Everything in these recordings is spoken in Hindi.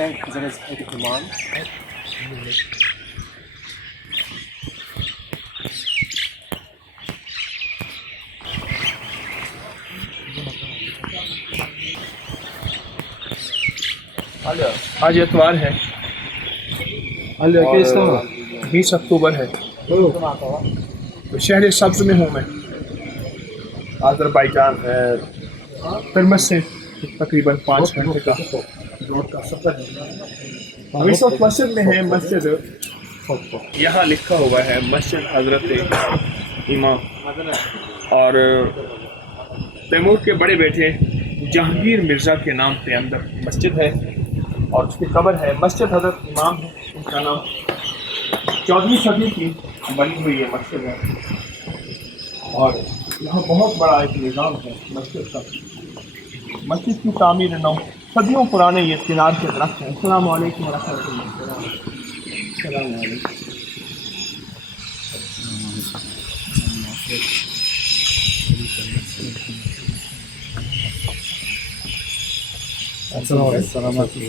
saying there is a demand. आज एतवार है, 20 अक्टूबर है। तो शहर सब्ज़ में हूँ मैं, आज़रबाईजान तिरमस से तकरीबन 5 घंटे का रोड का सफ़र है। इस वक्त मस्जिद में है। मस्जिद यहाँ लिखा हुआ है मस्जिद हज़रत इमाम, और तैमूर के बड़े बेटे जहांगीर मिर्ज़ा के नाम पे अंदर मस्जिद है और उसकी कब्र है। मस्जिद हज़रत इमाम है, उनका नाम 14वीं सदी की बनी हुई ये मस्जिद है और यहाँ बहुत बड़ा एक निज़ाम है मस्जिद का। मस्जिद की तामीर 9 सदियों पुराने ये चिनार के दरख्त हैं। अस्सलाम वालेकुम व रहमतुल्लाह। अस्सलाम वालेकुम।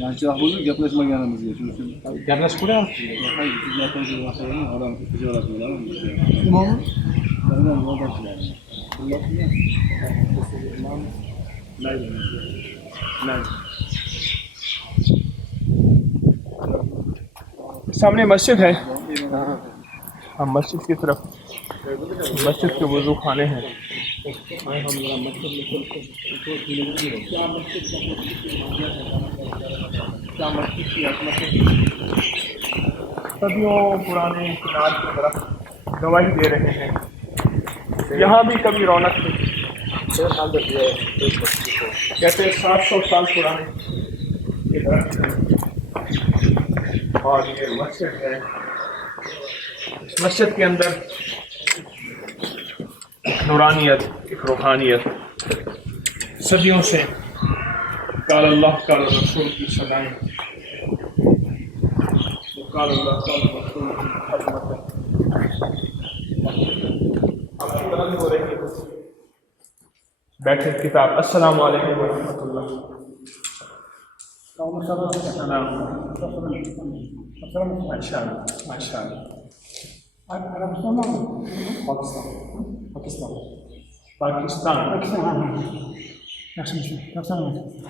yani silahımızı yaklaşmaganimiz geçiyor. Gaplashib सामने मस्जिद है, हम मस्जिद की तरफ, मस्जिद के वज़ू खाने हैं। सदियों पुराने किनार की तरफ गवाही दे रहे हैं। यहाँ भी कभी रौनक थी। कहते 700 साल पुराने ये दरख्त हैं और ये मस्जिद है। इस मस्जिद के अंदर एक नूरानियत, एक रूहानियत सदियों से काल अल्लाह काल रसूल की सदाएं, काल अल्लाह काल रसूल की खदमत हो रही है। बैठे किताब। अस्सलाम वालेकुम व रहमतुल्लाह। पाकिस्तान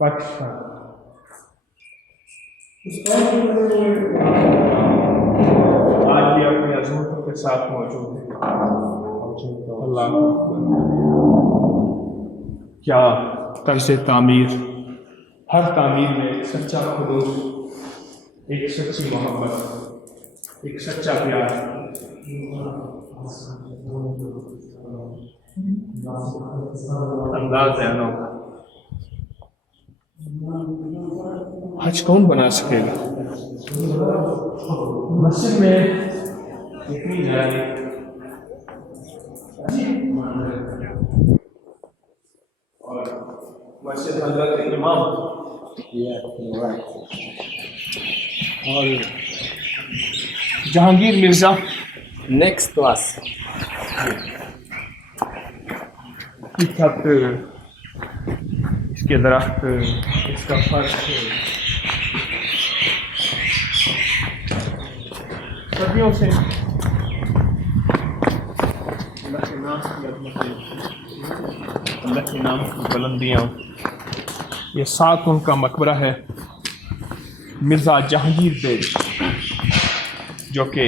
पाकिस्तान। आज भी अपने अज़मतों के साथ मौजूद है। अल्लाह क्या तर्ज़ तामीर, हर तामीर में एक सच्चा खुलूस, एक सच्ची मोहब्बत, एक सच्चा प्यार। अंदाज है अनोखा। हज कौन बना सकेगा? मस्जिद में इतनी जारी और मस्जिद हज़रत इमाम और Jahangir Mirza Next to us. की छत, इसके दरख्त, इसका फर्श सदियों से अल्लाह के नाम की बुलंदियाँ। ये साथ उनका मकबरा है, मिर्ज़ा जहांगीर बेग, जो कि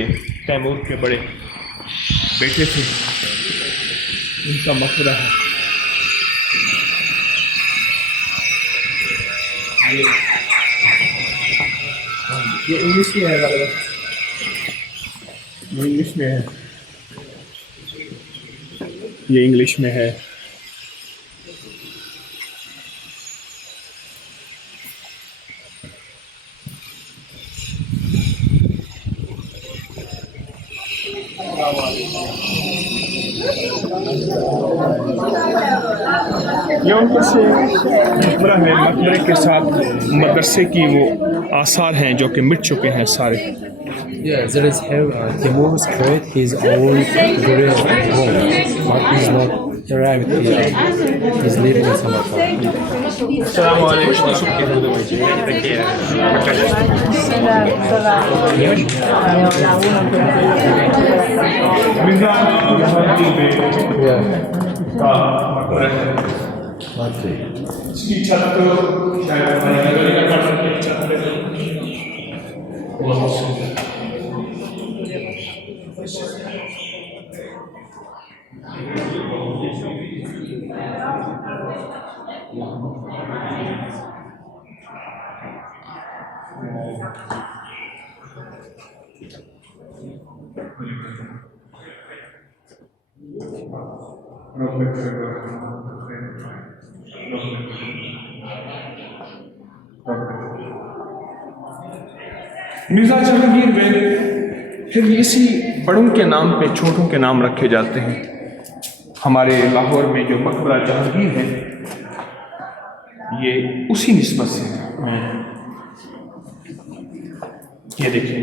तैमूर के बड़े बेटे थे, उनका मकबरा है। ये इंग्लिश में है, ये इंग्लिश में है, ये इंग्लिश में है। ये उनका से मकबरा है। मकबरे के साथ मदरसे की वो आसार हैं जो कि मिट चुके हैं सारे। Yeah, there is here Timur create his own great home, but he's not arrived here. He's living in Samarkand. अस्सलाम वालेकुम। Yeah. इसकी छत तो शायद छत पे मिर्जा जहांगीर में फिर इसी बड़ों के नाम पे छोटों के नाम रखे जाते हैं। हमारे लाहौर में जो मकबरा जहांगीर है ये उसी निस्बत से है। ये देखिए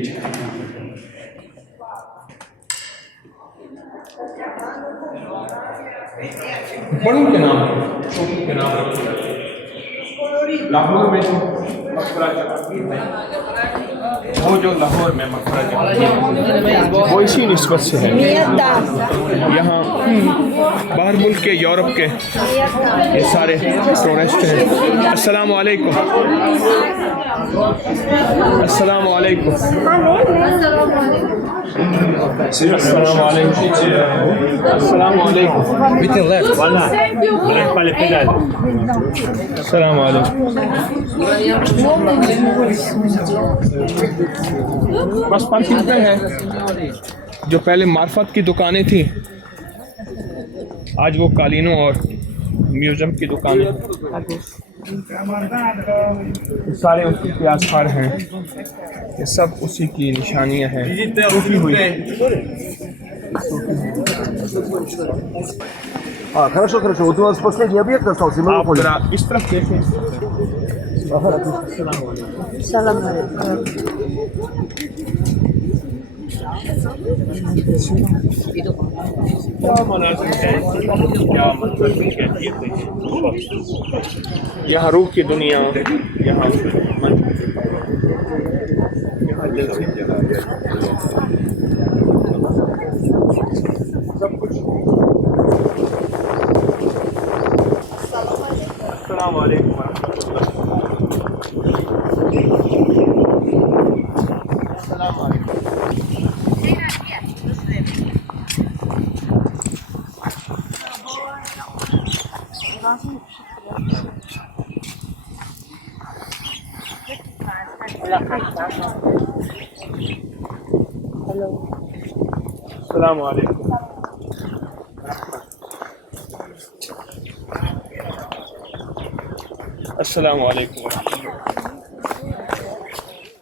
बड़ों के नाम छोटों के नाम रखे जाते हैं। लाहौर में जो मकबरा जहांगीर है वो जो लाहौर में मकबरा जहांगीर वो इसी निस्बत से है। यहाँ बाहर मुल्क के यूरोप के ये सारे टूरिस्ट हैं। अस्सलाम वालेकुम। अस्सलाम वालेकुम। अस्सलाम वालेकुम। अस्सलाम वालेकुम। We can left. अस्सलाम वालेकुम। बस पार्किंग पे है। जो पहले मार्फत की दुकानें थी आज वो कालीनों और म्यूजियम की दुकानें हैं। सारे उसके के आसार हैं। ये सब उसी की निशानियां हैं। टूटी हुई Хорошо, хорошо. Вот у нас последний объект остался, мы आप выходим. जरा इस तरफ देखें। Salam alaikum. क्या मनाज़िर है, क्या मतलब की कैफियत है। यहाँ रूह की दुनिया, यहाँ सब कुछ। अस्सलाम वालेकुम वरहमतुल्लाह। अस्सलाम वालेकुम। अस्सलाम वालेकुम। अस्सलाम वालेकुम।